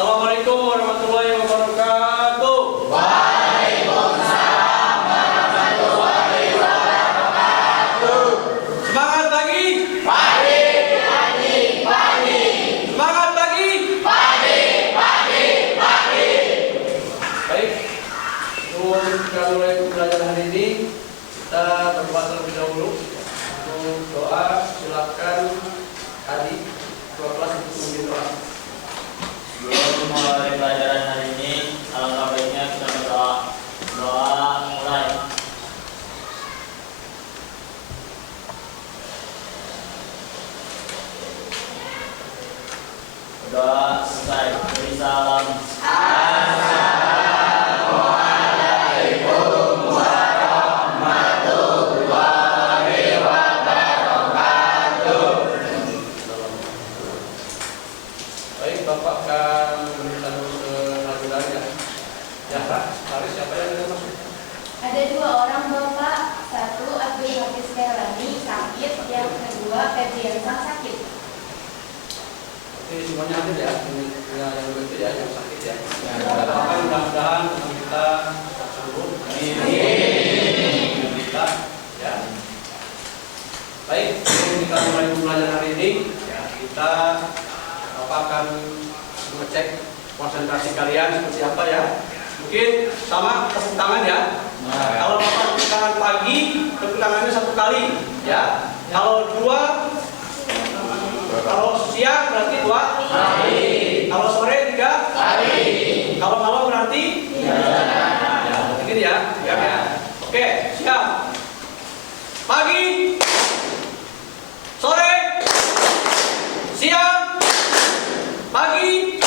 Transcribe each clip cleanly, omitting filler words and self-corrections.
Assalamualaikum warahmatullahi wabarakatuh. Waalaikumsalam warahmatullahi wabarakatuh. Semangat pagi. Pagi, pagi, pagi. Semangat pagi. Pagi, pagi, pagi. Baik, sebelum kita mulai pembelajaran hari ini, kita berdoa terlebih dahulu. Untuk doa, silakan Adi, ketua kelas untuk memimpin doa. Sebelum memulai pelajaran hari ini, alangkah baiknya kita berdoa. Doa mulai. Doa selesai. Beri salam. Assalamualaikum warahmatullahi wabarakatuh. Baik, Bapak akan meminta dulu ke Najulannya. Ya, Pak. Haris, siapa yang ada masuk? Ada 2 orang Bapak, satu Abdul Hafiz Kairani sakit, yang kedua Febriansa sakit. Oke, semuanya ada ya. Ini yang begitu ya, yang sakit ya. Bapak mudah-mudahan teman kita sembuh. Amin. Kita ya. Baik, sebelum kita mulai pembelajaran hari ini, ya, kita Bapak akan mengecek konsentrasi kalian seperti apa ya. Mungkin sama tepuk tangan ya. Kalau Bapak tepuk tangan pagi, tepuk tangannya 1 kali ya. Kalau 2, kalau siang berarti 2 kali. Kalau sore 3 kali. Kalau malam berarti 3 kali. Ya, begini ya. Ya. Oke, siap. Pagi, sore, siang, pagi,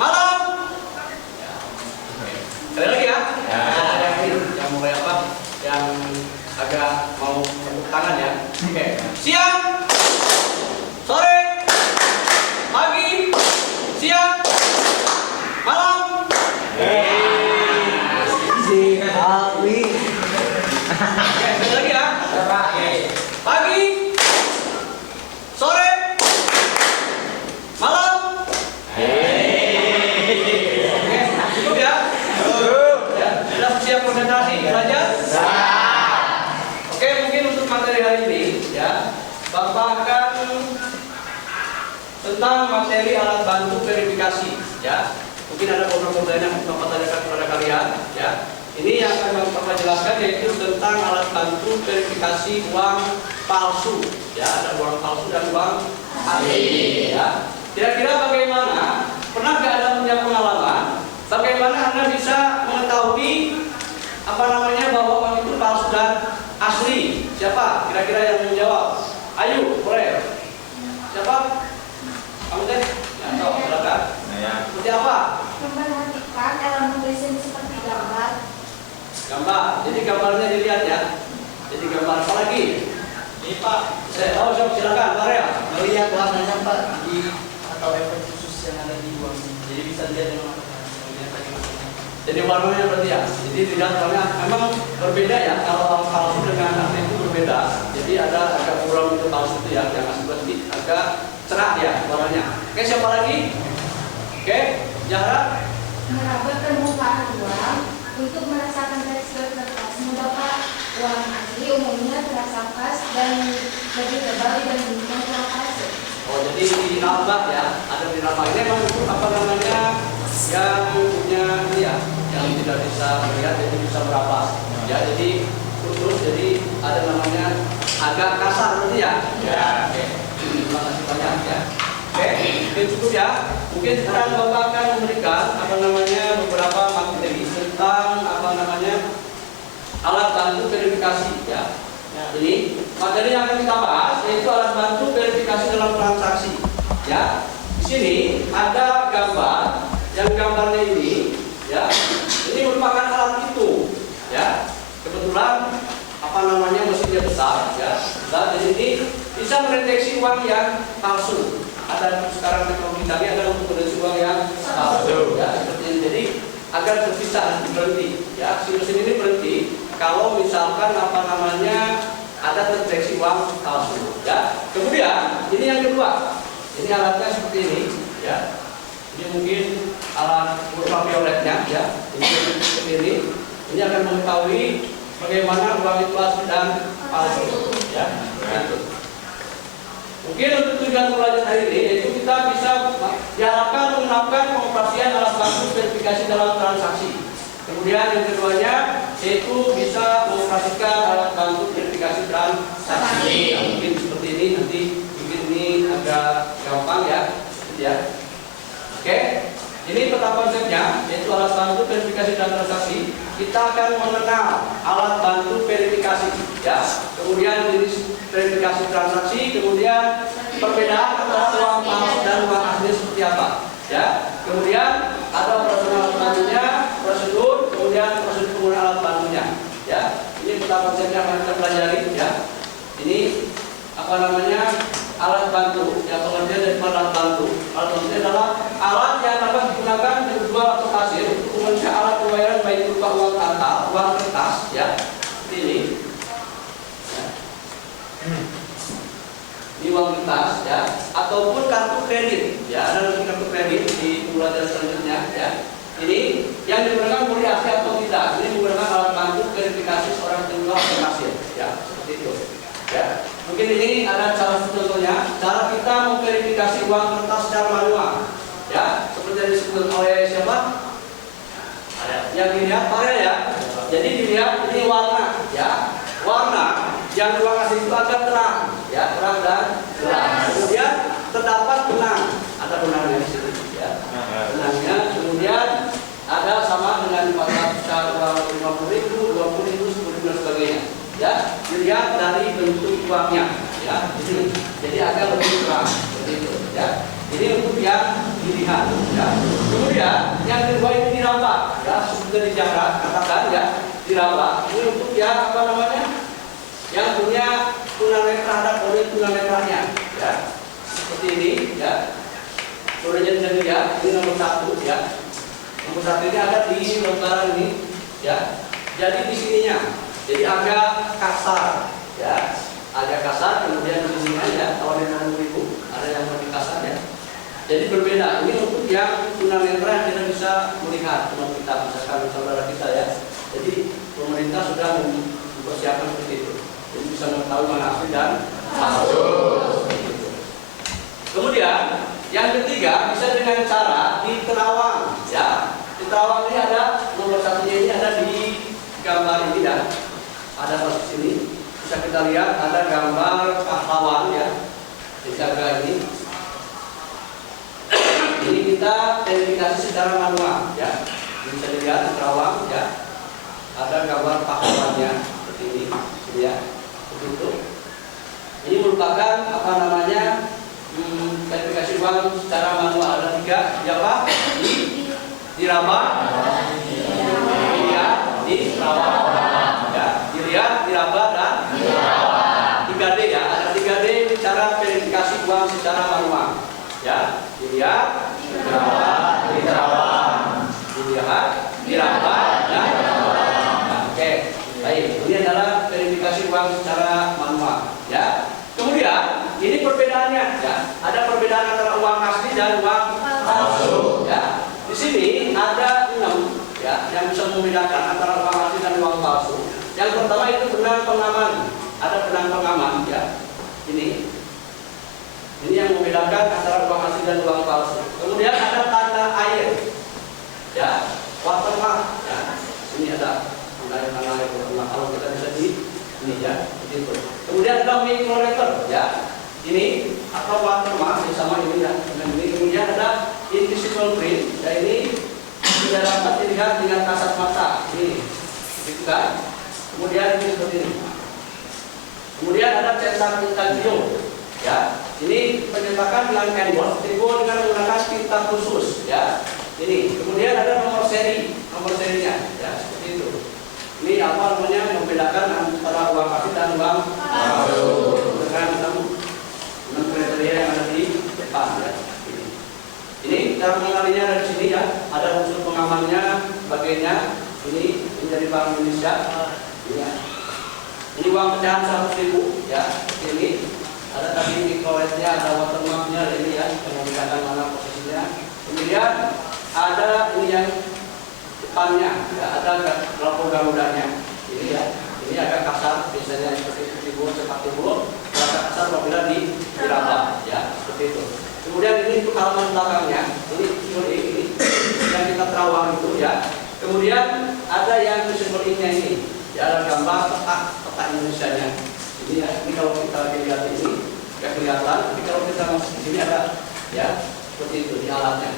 malam. Sekali lagi ya. Yang mulai apa? Yang agak mau tepuk tangan ya. Oke. Siang, sore, pagi, siang, malam. Oke, sekali lagi ya. Pagi, sore, malam. Oke, cukup ya. Ya, sudah siap konsentrasi belajar? Oke, mungkin untuk materi hari ini ya, Bapak akan tentang materi alat bantu verifikasi ya. Mungkin ada beberapa yang Bapak tanyakan kepada kalian ya. Ini yang akan Bapak jelaskan yaitu tentang alat bantu verifikasi uang palsu ya. Ada uang palsu dan uang asli ya. Kira-kira bagaimana? Pernah nggak Anda punya pengalaman? Bagaimana Anda bisa mengetahui bahwa uang itu palsu dan asli? Siapa? Kira-kira yang menjawab? Ayo, boleh. Siapa? Kamu teh? Ya, silakan. Seperti apa? Memperhatikan elemen desain seperti gambar. Gambar. Jadi gambarnya dilihat ya. Jadi gambar apa lagi? Ini Pak. Silakan, Pak Rea. Melihat warnanya Pak di atau efek khusus yang ada di uang, jadi bisa lihat yang mana. Jadi warnanya berarti ya. Jadi dilihat warnanya memang berbeda ya. Kalau uang palsu dengan asli itu berbeda. Jadi ada agak kurang itu palsu itu ya. Yang asli berarti agak cerah ya warnanya. Oke, siapa lagi? Oke, Zahra. Meraba permukaan uang untuk merasakan tekstur kertasnya Bapak. Uang asli umumnya terasa pas dan lebih tebal dibandingkan uang palsu. Oh, jadi dinambah ya. Ada dinambah. Ini memang yang punya ini ya, yang tidak bisa melihat jadi bisa berapa. Ya, jadi khusus jadi ada namanya agak kasar berarti ya. Ya, oke. Terima kasih banyak ya. Oke, mungkin cukup ya. Mungkin sekarang Bapak akan memberikan beberapa materi tentang alat bantu verifikasi ya. Ini materi yang akan kita bahas yaitu alat bantu verifikasi dalam transaksi. Ya, di sini ada gambar. Yang gambarnya ini, ya, ini merupakan alat itu, ya. Kebetulan mesinnya besar, ya. Nah, jadi ini bisa mendeteksi uang yang palsu. Ada sekarang teknologi kami adalah untuk mendeteksi uang yang palsu, ya. Seperti ini. Jadi agar terpisah berhenti, ya. Si mesin ini berhenti kalau misalkan ada terdeteksi uang palsu, ya. Kemudian ini yang kedua, ini alatnya seperti ini, ya. Ini mungkin alat ultravioletnya ya. Ini akan mengetahui bagaimana uang itu asli dan palsu ya. Gitu. Mungkin untuk tujuan pelajaran hari ini yaitu kita bisa diharapkan menggunakan pengoperasian alat bantu verifikasi dalam transaksi. Kemudian yang keduanya yaitu bisa mengoperasikan alat bantu verifikasi transaksi. Ya, mungkin seperti ini nanti mungkin ini agak gampang ya. Oke. Ini peta konsepnya yaitu alat bantu verifikasi dan transaksi. Kita akan mengenal alat bantu verifikasi ya. Kemudian jenis verifikasi transaksi, kemudian perbedaan antara uang palsu dan uang asli seperti apa ya. Kemudian ada operasional alat bantunya, prosedur, kemudian prosedur penggunaan alat bantunya ya. Ini peta konsepnya akan kita pelajari ya. Ini apa namanya? Alat bantu ya, pengertian dari alat bantu. Alat bantu adalah alat yang dapat digunakan dijual atau kasir untuk menunjukkan alat pembayaran baik berupa uang kartal, uang kertas ya. Seperti ini. Ya. Ini uang kertas ya, ataupun kartu kredit ya. Ada lagi kartu kredit di pembelajaran selanjutnya ya. Ini yang digunakan boleh asli atau tidak. Ini menggunakan alat bantu verifikasi seorang penjual atau kasir ya. Seperti itu ya. Mungkin ini ada salah satu contohnya, cara kita memverifikasi uang kertas secara manual, ya, seperti yang disebut oleh siapa? Yang dilihat Pak ya. Jadi dilihat ini warna, ya, warna yang uang asli itu agak terang, ya, terang dan gelap. Kemudian terdapat benang, ada benangnya di sini, ya, benangnya. Kemudian ada sama dengan 400 uang 50.000, 20.000, 10.000 dan sebagainya. Ya, dilihat dari bentuk uangnya, ya. Jadi agak lebih terang seperti itu, ya. Ini untuk yang dilihat, ya. Kemudian yang kedua ini diraba, ya. Sudah dijaga, katakan ya, diraba. Ini untuk yang apa namanya? Yang punya tunanetra ada kode tunanetranya, ya. Seperti ini, ya. Kodenya bisa dilihat, ini nomor 1, ya. Nomor 1 ini ada di lembaran ini, ya. Jadi di sininya. Jadi agak kasar, ya, agak kasar. Kemudian di sini ya, kalau ada 60.000, ada yang lebih kasar ya. Jadi berbeda. Ini untuk yang tunanetra yang kita bisa melihat teman kita, misalkan saudara kita ya. Jadi pemerintah sudah mempersiapkan seperti itu. Jadi bisa mengetahui mana asli dan palsu. Kemudian yang ketiga bisa dengan cara di terawang, ya. Di terawang ini ada nomor 1-nya ini ada di gambar ini ya. Ada di sini bisa kita lihat ada gambar pahlawan ya, dijaga ini. Ini kita verifikasi secara manual ya. Bisa dilihat di terawang ya. Ada gambar pahlawannya seperti ini ya. Begitu. Ini merupakan apa namanya verifikasi uang secara manual. Ada 3 ya Pak diraba, di terawang. Dilihat, diraba dan 3D ya. Ada 3D ini cara verifikasi uang secara manual. Ya, dilihat, diraba, diterawang. Dilihat, diraba dan oke. Baik, ini adalah verifikasi uang secara manual. Ya. Kemudian ini perbedaannya ya. Ada perbedaan antara uang asli dan uang palsu. Ya. Di sini ada 6 ya yang bisa membedakan antara uang asli dan uang palsu. Yang pertama itu benang pengaman, ada benang pengaman ya. Ini yang membedakan antara uang asli dan uang palsu. Kemudian ada tanda air, ya, watermark. Ya. Ini ada tanda air watermark. Kalau kita bisa di ini ya, begitu. Kemudian ada microletter, ya. Ini atau watermark sama ini ya. Dengan ini kemudian ada invisible print. Ya ini tidak dapat dilihat dengan kasat mata. Ini, gitu kan? Kemudian ini seperti ini. Kemudian ada cetak intaglio, ya. Ini pencetakan dengan enboss, dengan menggunakan tinta khusus, ya. Ini. Kemudian ada nomor serinya, ya. Seperti itu. Ini apa namanya membedakan antara uang asli dan uang palsu dengan 6 kriteria yang ada di depan, ya. Ini cara mengenalinya dari sini ya. Ada unsur pengamannya, sebagainya. Ini menjadi Bank Indonesia. Ya. Ini uang pecahan 100.000 ya. Ini ada tadi microletnya, ada watermarknya ini ya, yang membedakan mana posisinya. Kemudian Kemudian ada ini yang depannya, ya, ada lampu garudanya. Ini ya, ini agak kasar, biasanya seperti timbul, cepat timbul, agak kasar apabila diraba, ya, seperti itu. Kemudian ini untuk halaman belakangnya, ini yang kita terawang itu, ya. Kemudian ada yang simbol ini, ya, ada gambar peta Indonesia-nya. Ini ya, ini kalau kita lihat ini nggak kelihatan, tapi kalau kita masuk di sini ada, ya, seperti itu di alatnya.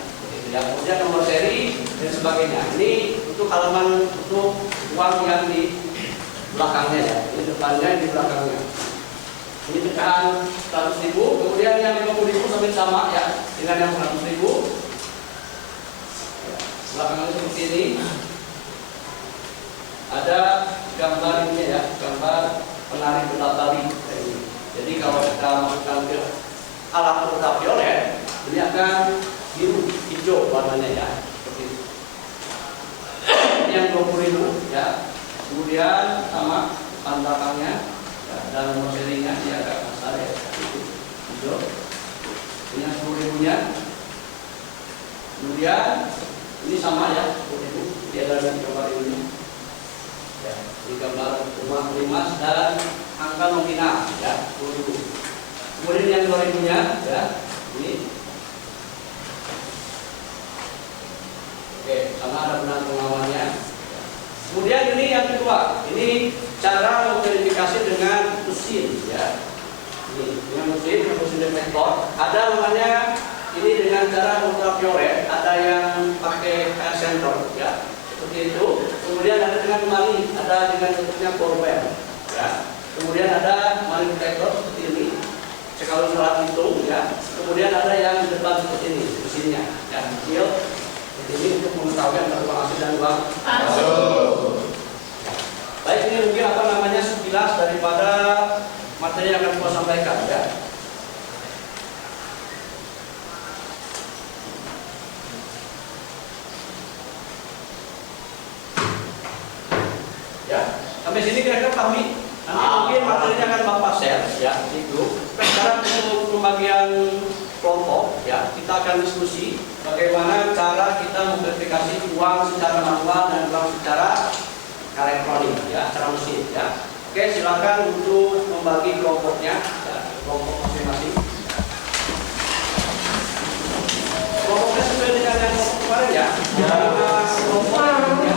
Ya, kemudian nomor seri dan sebagainya. Ini untuk halaman untuk uang yang di belakangnya, ya. Ini depannya, di belakangnya. Ini pecahan 100.000, kemudian yang 50.000 sampai sama, ya, dengan yang 100.000. Ya, belakangnya seperti ini. Ada gambar ini, ya, gambar penari bola Bali. Jadi kalau kita masukkan ke alat ultraviolet, ini akan biru hijau warnanya, ya, seperti itu. Ini yang 20.000, ya. Kemudian sama depan belakangnya, ya, dan nomor serinya dia agak besar, ya, hijau. Ini yang 10.000-nya. Kemudian ini sama, ya, 10.000. Dia ada di gambar ini. Ya, ini gambar rumah limas dan angka nominal, ya, 10.000. Kemudian yang 2.000-nya, ya, ini. Oke, sama ada benang pengawannya. Kemudian ini yang kedua, ini cara memverifikasi dengan mesin, ya. Ini dengan mesin detektor. Ada namanya ini dengan cara ultraviolet, ada yang pakai air sensor, ya, seperti itu. Kemudian ada dengan money, ada dengan bentuknya powerbank, ya. Kemudian ada money detektor seperti ini, sekali salah hitung, ya. Kemudian ada yang di depan seperti ini, mesinnya, ya, kecil. Ini untuk mengetahui antara uang asli dan uang palsu. Baik, ini mungkin apa namanya sekilas daripada materi yang akan saya sampaikan, ya. Ya, sampai sini kira-kira pahami. Nanti mungkin materinya akan Bapak share, ya, di grup. Sekarang untuk pembagian kelompok, ya, kita akan diskusi bagaimana cara kita memverifikasi uang secara manual dan uang secara elektronik, ya, secara mesin, ya. Oke, silakan untuk membagi kelompoknya, ya, kelompok masing-masing. Kelompoknya sesuai dengan yang kemarin, ya. Kelompok, ya.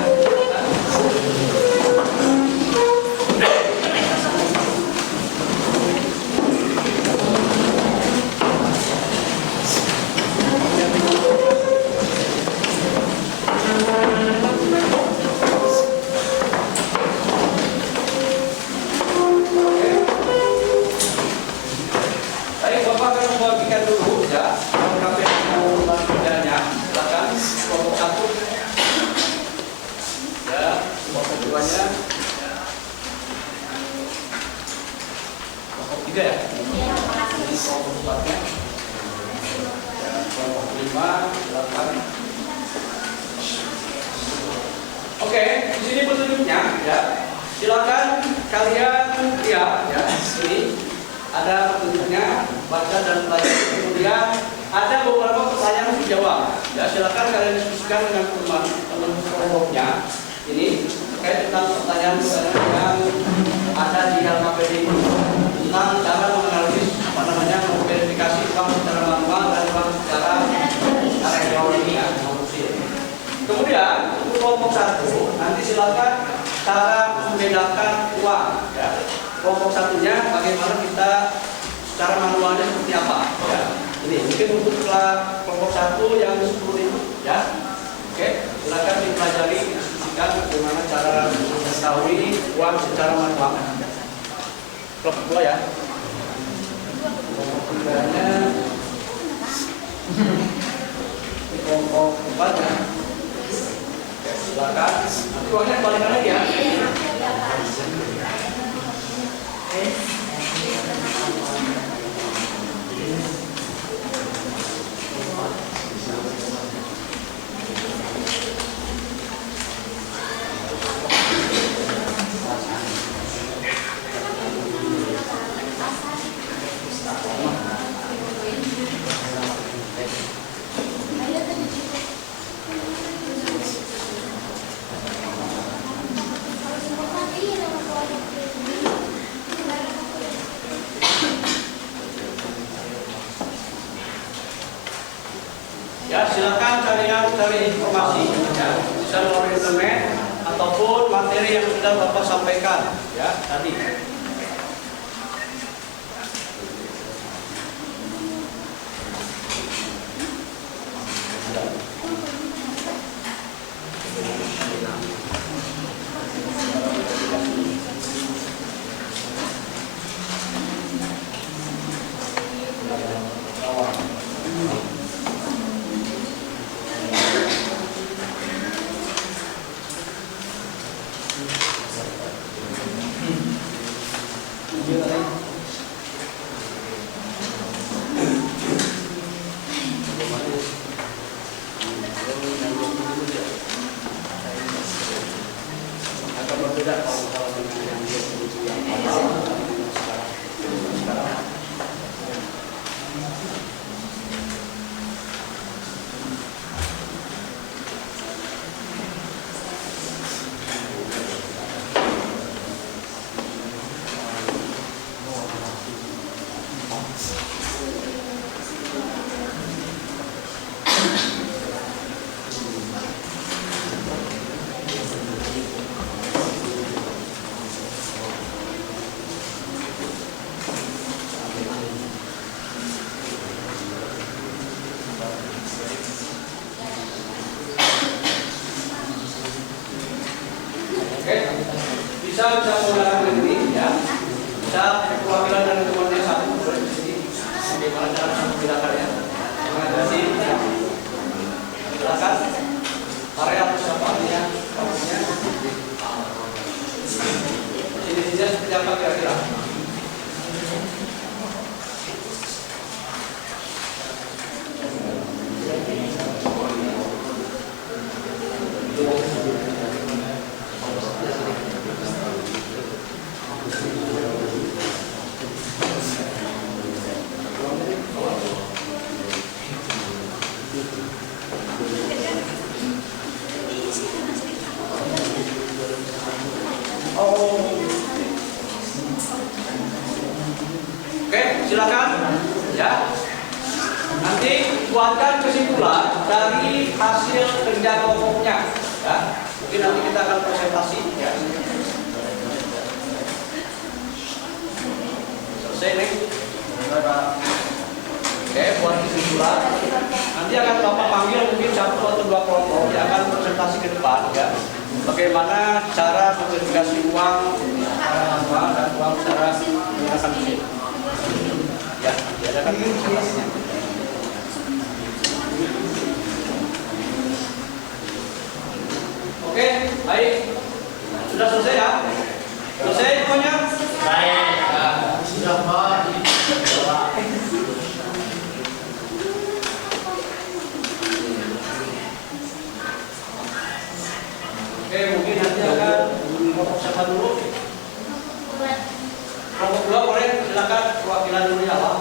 Oke, di sini petunjuknya, ya. Silakan kalian lihat, ya. Ini ada petunjuknya, baca dan pelajari. Kemudian ada beberapa pertanyaan untuk dijawab. Ya, silakan kalian diskusikan dengan teman-teman kelompoknya. Ini terkait tentang pertanyaan yang ada di LKPD ini tentang cara menganalisis memverifikasi uang secara manual dan uang secara elektronik, ya. Kemudian untuk kelompok 1 nanti silakan cara membedakan uang, ya. Kelompok 1-nya bagaimana kita secara manualnya seperti apa, ya. Ini mungkin untuk kelompok 1 yang 10.000, ya. Oke, silakan dipelajari, diskusikan bagaimana cara mengetahui uang secara manual. Kelompok 2, ya. Kelompok 3-nya kelompok 4-nya. Silakan, nanti uangnya kembalikan lagi, ya. Ya, silakan cari informasi ya, bisa melalui internet ataupun materi yang sudah Bapak sampaikan ya tadi. Agak berbeda kalau dengan yang dia sebutkan awal sekarang. Oke, bisa menggunakan ini ya, bisa perwakilan dari temannya satu boleh di sini. Bagaimana cara membedakannya? Terima kasih. Silakan. Area atau siapa ya? Kamunya. Sini seperti apa kira-kira? Oke, silakan ya. Nanti buatkan kesimpulan dari hasil kerja kelompoknya ya. Mungkin nanti kita akan presentasi ya. Selesai nih. Oke, buat kesimpulan. Nanti akan Bapak panggil mungkin 1 atau 2 kelompok yang akan presentasi ke depan ya. Bagaimana cara memverifikasi uang, dan uang secara menggunakan mesin. Ya, diadakan presentasinya. Oke, baik. Sudah selesai ya? Selesai pokoknya? Baik. Sudah, Pak. Oke, mungkin nanti akan kelompok siapa dulu? Kelompok 2 boleh, silakan perwakilan dulu ya, Pak.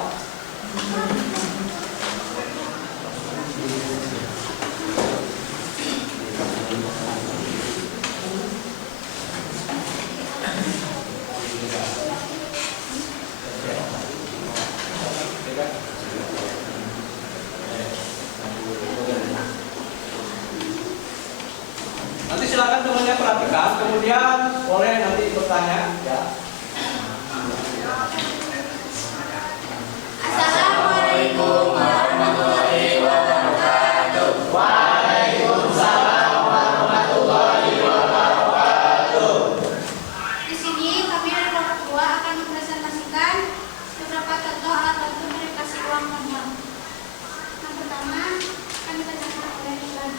Nanti silakan temannya perhatikan, kemudian boleh nanti bertanya ya. Assalamualaikum warahmatullahi wabarakatuh. Waalaikumsalam warahmatullahi wabarakatuh. Di sini kami dari kelompok 2 akan mempresentasikan beberapa contoh alat bantu verifikasi uang manual. Yang pertama, kami bacakan oleh iklan.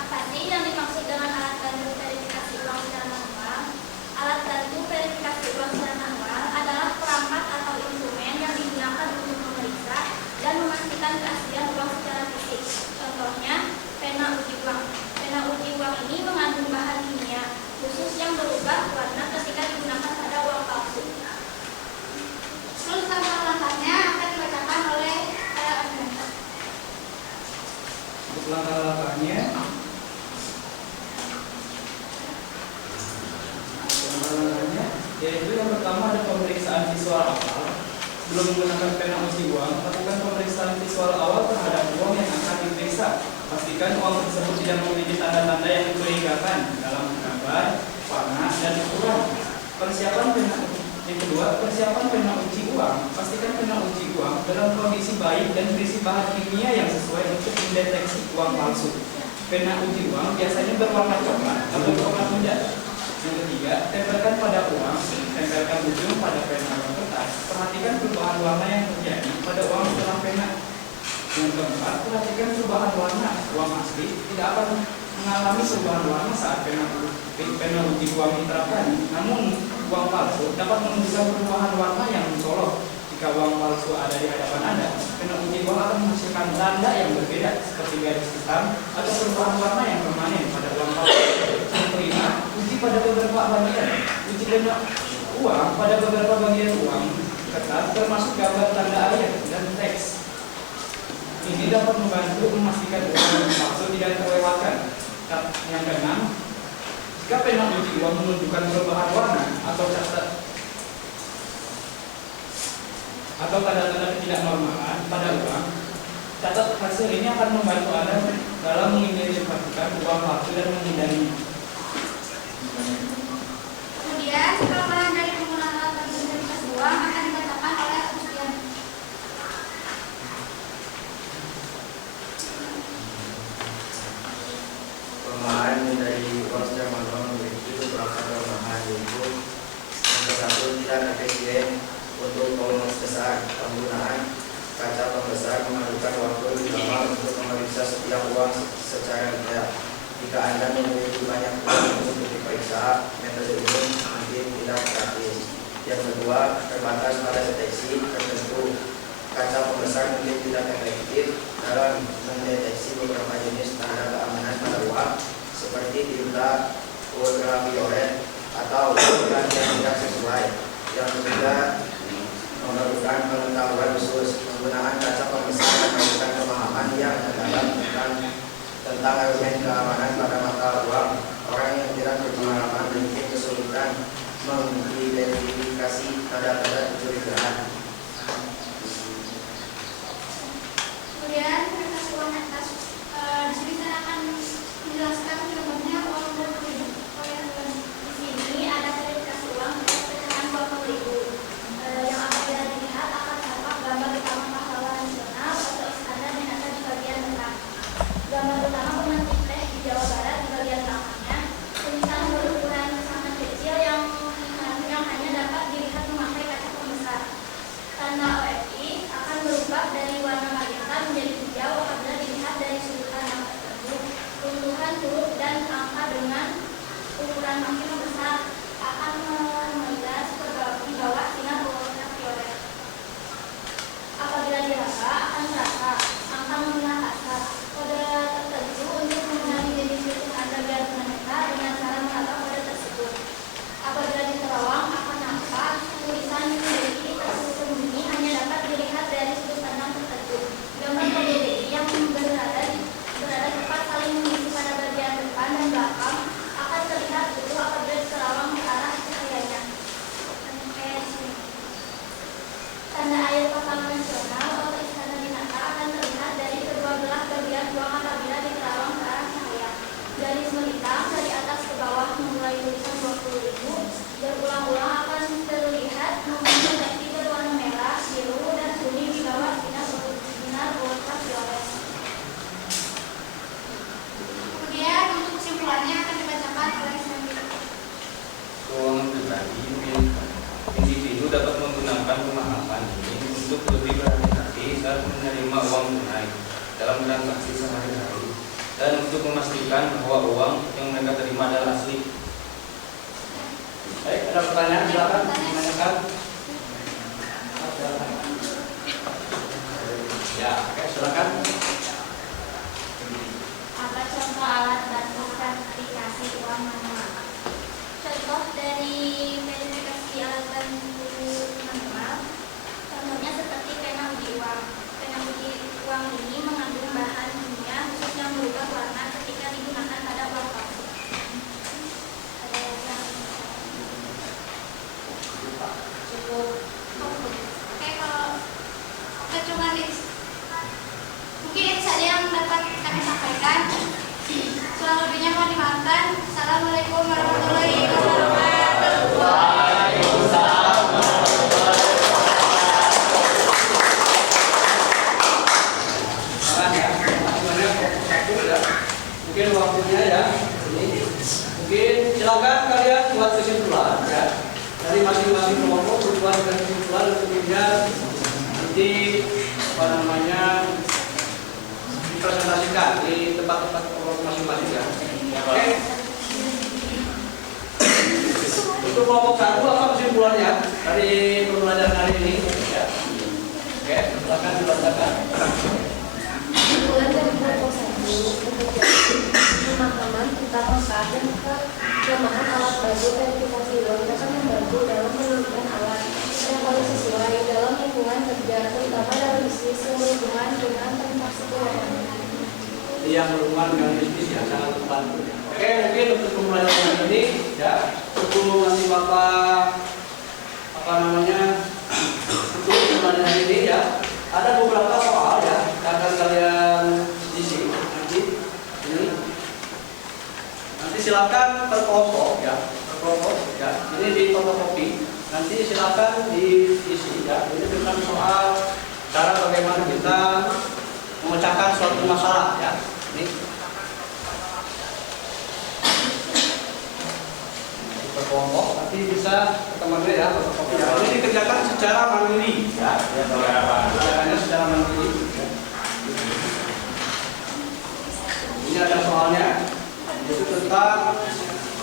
Apa sih yang dimaksud dengan alat bantu verifikasi uang secara manual? Alat bantu verifikasi uang secara manual adalah perangkat atau instrumen yang digunakan untuk memeriksa dan memastikan keaslian uang secara fisik. Contohnya, pena uji uang. Pena uji uang ini mengandung bahan kimia khusus yang berubah warna ketika digunakan pada uang palsu. Terus langkah-langkahnya akan dibacakan oleh Anda. Untuk langkah-langkahnya, yaitu yang pertama ada pemeriksaan visual awal. Sebelum menggunakan pena uji uang, lakukan pemeriksaan visual awal terhadap uang yang akan diperiksa diperiksa. Pastikan uang tersebut tidak memiliki tanda-tanda yang mencurigakan dalam gambar, warna, dan ukuran. Persiapan pena. Yang kedua, persiapan pena uji uang. Pastikan pena uji uang dalam kondisi baik dan berisi bahan kimia yang sesuai untuk mendeteksi uang palsu. Pena uji uang biasanya berwarna coklat atau coklat muda. Yang ketiga, tempelkan pada uang, tempelkan ujung pada pena atau kertas. Perhatikan perubahan warna yang terjadi pada uang setelah pena. Yang keempat, perhatikan perubahan warna. Uang asli tidak akan mengalami perubahan warna saat pena uji uang diterapkan. Namun, uang palsu dapat menunjukkan perubahan warna yang mencolok. Jika uang palsu ada di hadapan Anda, pena uji uang akan menghasilkan tanda yang berbeda seperti garis hitam atau perubahan warna yang permanen pada uang palsu. Yang kelima, uji pada beberapa bagian. Uji pena uang pada beberapa bagian uang kertas termasuk gambar tanda air dan teks. Ini dapat membantu memastikan uang palsu tidak terlewatkan. Yang keenam, jika pena uji uang menunjukkan perubahan warna atau tanda-tanda ketidaknormalan pada uang, catat hasil ini akan membantu Anda dalam mengidentifikasikan uang palsu dan menghindarinya. Kemudian, kelemahan dari penggunaan alat identifikasi uang akan dikatakan oleh Agustian. Kelemahan dari uang secara manual memiliki beberapa kelemahan, yaitu yang satu, tidak efisien untuk volume besar. Penggunaan kaca pembesar memerlukan waktu lebih lama untuk memeriksa setiap uang secara detail. Jika Anda memiliki banyak uang untuk diperiksa, metode ini mungkin tidak praktis. Yang kedua, terbatas pada deteksi tertentu. Kaca pembesar mungkin tidak efektif dalam mendeteksi beberapa jenis tanda keamanan pada uang, seperti tinta ultraviolet atau ukuran yang tidak sesuai. Yang ketiga, memerlukan pengetahuan khusus. Penggunaan kaca pembesar memerlukan pemahaman yang mendalam tentang elemen keamanan pada mata uang. Orang yang tidak berpengalaman mungkin kesulitan mengidentifikasi tanda-tanda kecurigaan. Kemudian, verifikasi uang atas. Di sini saya akan menjelaskan contohnya uang 20.000. Di sini ada verifikasi uang pecahan 20.000 yang apabila dilihat akan tampak gambar utama pahlawan nasional atau istana dan ada di bagian tengah. Gambar utama pemantik teh di Jawa Barat di bagian belakangnya. Tulisan berukuran sangat kecil yang hanya dapat dilihat memakai kaca pembesar. Tanda OFI akan berubah dari warna magenta menjadi hijau apabila dilihat dari sudut pandang tertentu. Unduhan huruf dan angka dengan ukuran makin besar akan memegas di bawah sinar ultraviolet. Apabila diraba akan terasa angka nominal kasar. Kode tertentu untuk mengenali identitas Anda biar meneta dengan cara menatap kode tersebut. Apabila diterawang akan nampak tulisan DI tersembunyi hanya dapat dilihat dari sudut pandang tertentu. Gambar kode DI yang berada tepat saling mengisi pada bagian depan dan belakang akan terlihat utuh apabila diterawang ke arah cahayanya. Tanda air pahlawan nasional atau istana binata akan terlihat dari kedua belah bagian uang apabila diterawang ke arah cahaya. Garis melintang dari atas ke bawah memulai tulisan 20.000 berulang-ulang akan terlihat memiliki berwarna merah, biru, dan kuning di bawah sinar ultraviolet. Kemudian untuk kesimpulannya akan dibacakan oleh Sandy. Keuangan pribadi individu dapat menggunakan pemahaman ini untuk lebih berhati-hati saat menerima uang tunai dalam transaksi sehari-hari dan untuk memastikan bahwa uang yang mereka terima adalah asli. Baik, ada pertanyaan? Silakan menanyakan. Ya, oke, silakan. Apa contoh alat bantu verifikasi uang manual? Contoh dari verifikasi alat bantu manual, contohnya seperti pena uji uang. Pena uji uang ini mengandung bahan kimia khusus yang berubah warna ketika digunakan pada uang palsu. Ada yang cukup. Oke, kalau coba mungkin itu saja yang dapat kami dimaafkan. Assalamualaikum warahmatullahi wabarakatuh. Waalaikumsalam warahmatullahi Mungkin waktunya ya. Ini mungkin silakan kalian buat kesimpulan ya dari masing-masing kelompok berbuat kesimpulan dan kemudian nanti apa namanya dipresentasikan di tempat-tempat kelompok masing-masing ya. Oke. Untuk kelompok satu apa kesimpulannya dari pembelajaran hari ini? Ya. Oke, silakan dibacakan. Kesimpulan dari kelompok 1, pemahaman tentang manfaat dan kelemahan alat bantu verifikasi uang dapat membantu dalam menentukan alat yang paling sesuai dalam lingkungan kerja, terutama dalam bisnis yang berhubungan dengan transaksi keuangan. Yang berhubungan dengan bisnis ya sangat membantu. Oke, mungkin untuk pembelajaran ini ya sebelum nanti Bapak apa namanya untuk pembelajaran ini ya ada beberapa soal ya yang akan kalian isi nanti ini. Nanti silakan per kelompok ya, ini di fotokopi. Nanti silakan diisi ya. Ini tentang soal cara bagaimana kita memecahkan suatu masalah ya. Ini per kelompok nanti bisa teman-teman ya fotokopi. Ya. Ini dikerjakan secara mandiri ya. Kerjakannya secara mandiri. Ya. Ini ada soalnya. Itu tentang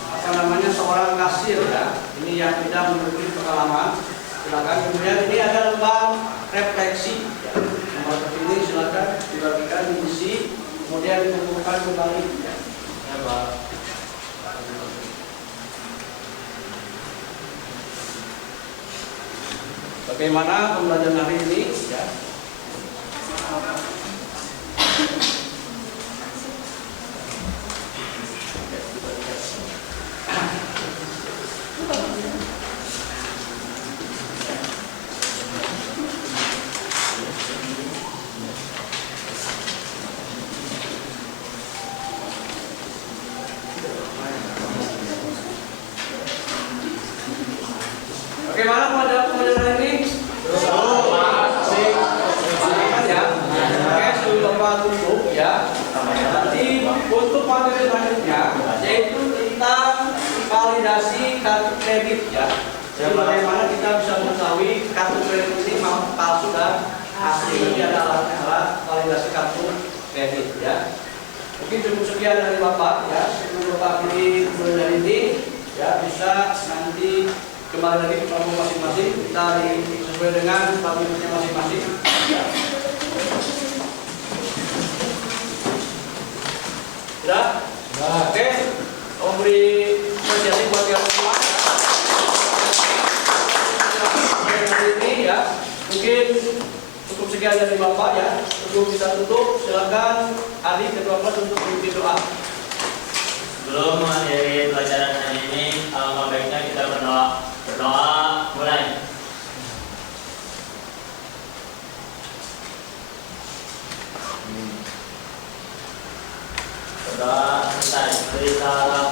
apa namanya seorang kasir ya. Ini yang tidak memiliki pengalaman. Silakan. Kemudian ini ada lembar refleksi. Ya. Nomor seperti ini silakan dibagikan, diisi, kemudian dikumpulkan kembali. Ya. Ya, Pak. Bagaimana pembelajaran hari ini? Ya. Bagaimana pembelajaran ini? Ya. Oke, sebelum Bapak tutup ya. Nanti untuk materi selanjutnya yaitu tentang validasi kartu kredit ya. Jadi bagaimana kita bisa mengetahui kartu kredit ini palsu dan asli. Ini adalah alat validasi kartu kredit ya. Mungkin cukup sekian dari Bapak ya. Sebelum Bapak pilih pembelajaran ini ya bisa nanti kembali lagi ke kelompok masing-masing, kita sesuai dengan minutnya masing-masing. Ya. Sudah? Oke. Mau beri apresiasi buat yang semua. Hari ini ya, mungkin cukup sekian dari Bapak ya. Sebelum bisa tutup, silakan adik ketua kelas untuk memimpin doa. Sebelum mengakhiri pelajaran hari ini, alangkah baiknya kita berdoa. Berdoa mulai. Berdoa selesai. Beri salam